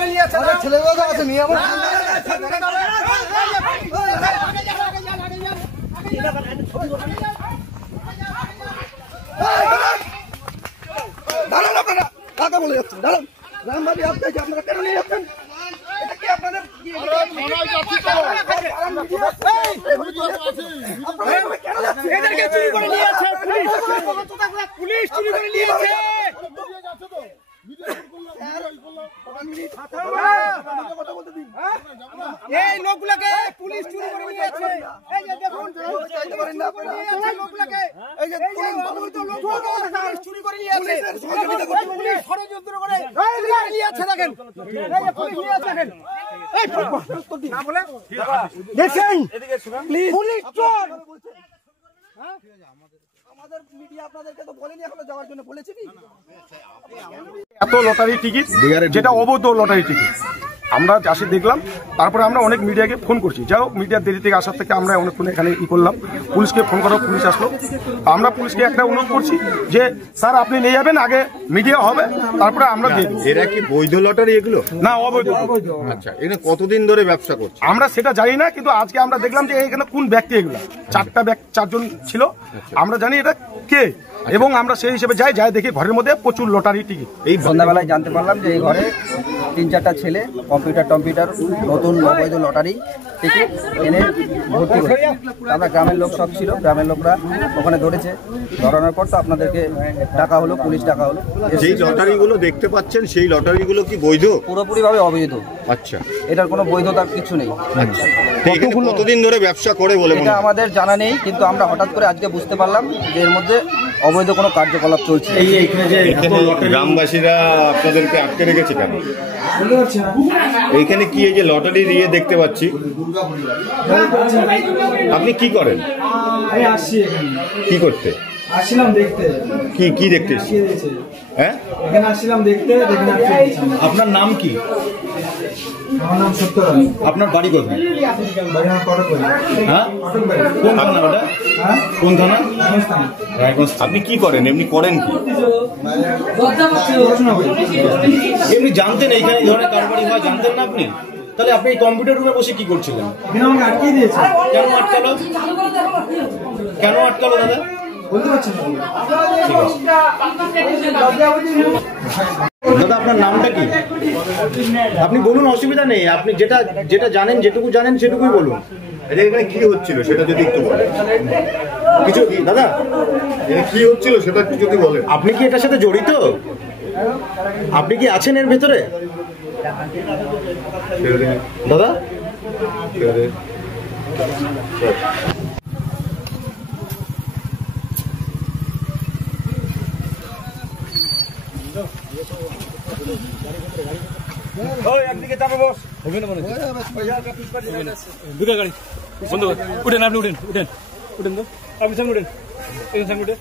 করে নিয়েছে ছেলেগুলো আছে নিয়ে আমার দাঁড়ান আপনারা কাকে বলে যাচ্ছেন দাঁড়ান রামবাড়ি আপনাকে আপনারা কেন নিয়ে যাচ্ছেন এটা কি আপনাদের এদেরকে চুরি করে নিয়েছে পুলিশ চুরি করে নিয়েছে এই লোকগুলোকে পুলিশ চুরি করে নিয়েছে এই যে দেখুন লোকগুলোকে এই যে চুরি করে নিয়েছে পুলিশ ষড়যন্ত্র করে নিয়েছে দেখেন এই যে পুলিশ নিয়েছে দেখেন এই না বলে দেখেন পুলিশ চোর হ্যাঁ আমাদের মিডিয়া আপনাদেরকে তো বলেনি এখনো যাওয়ার জন্য বলেছে কি এত লটারি টিকিট যেটা অবৈধ লটারি টিকিট আমরা আসে দেখলাম তারপরে আমরা অনেক মিডিয়াকে ফোন করছি যাই হোক মিডিয়ার দেরি থেকে আসার থেকে আমরা অনেকক্ষণ এখানে করলাম পুলিশকে ফোন করার পুলিশ আসলো আমরা পুলিশকে একটা অনুরোধ করছি যে স্যার আপনি নিয়ে যাবেন আগে মিডিয়া হবে তারপরে আমরা এরা কি বৈধ লটারি এগুলো না অবৈধ আচ্ছা এখানে কতদিন ধরে ব্যবসা করছে আমরা সেটা জানি না কিন্তু আজকে আমরা দেখলাম যে এখানে কোন ব্যক্তি এগুলো চারজন ছিল আমরা জানি এটা কে এবং আমরা সেই হিসেবে যাই দেখি ঘরের মধ্যে প্রচুর লটারি টিকিট এই সন্ধ্যাবেলায় জানতে পারলাম যে এই ঘরে 3-4টা ছেলে কম্পিউটার নতুন অবৈধ লটারি টিকিট এনে ভর্তি করে আমরা গ্রামের লোক সব ছিল গ্রামের লোকরা ওখানে ধরেছে ধরানোর পর তো আপনাদেরকে ডাকা হলো পুলিশ ডাকা হলো যেই লটারিগুলো দেখতে পাচ্ছেন সেই লটারিগুলো কি বৈধ পুরোপুরিভাবে অবৈধ আচ্ছা এটার কোনো বৈধতার কিছু নেই আচ্ছা কতদিন ধরে ব্যবসা করে বলে এটা আমাদের জানা নেই কিন্তু আমরা হঠাৎ করে আজকে বুঝতে পারলাম যে এর মধ্যে অবৈধ কোনো কার্যকলাপ চলছে গ্রামবাসীরা আপনাদেরকে আটকে রেখেছে কেন এইখানে কি এই যে লটারি দিয়ে দেখতে পাচ্ছি আপনি কি করেন কি করতে আসছিলাম দেখতে কি দেখতে হ্যাঁ এখানে আসছিলাম দেখতে আপনার নাম কি আমার নাম সত্যরাজ আপনার বাড়ি কোথায় বাড়ি আমার কটক বাড়ি হ্যাঁ কটক বাড়ি কোন থানা ওটা হ্যাঁ কোন থানা রাজস্থান আপনি কি করেন এমনি করেন কি পড়াশোনা করি এমনি জানতেন এইখানে এই ধরনের কারবারি হয় জানতেন না আপনি তাহলে আপনি এই কম্পিউটার রুমে বসে কি করছিলেন এখানে আমাকে আটকিয়ে দিয়েছে কেন আটকালো দাদা বলতে পারছেন দাদা আপনার নামটা কি আপনি বলুন অসুবিধা নেই আপনি যেটা জানেন যেটুকু জানেন সেটুকুই বলুন এখানে কি হচ্ছিল সেটা যদি একটু বলেন কিছু দাদা এখানে কি হচ্ছিল সেটা একটু যদি বলেন আপনি কি এটার সাথে জড়িত আপনি কি আছেন এর ভেতরে দাদা একদিকে যাবো বস দুটো গাড়ি বন্ধ উঠেন আপনি উঠেন তো আপনি সামনে উঠেন সামনে উঠে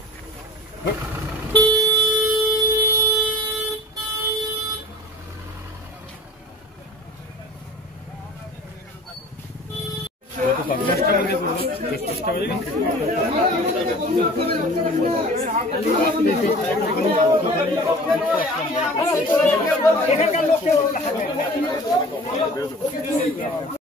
এখানকার লোক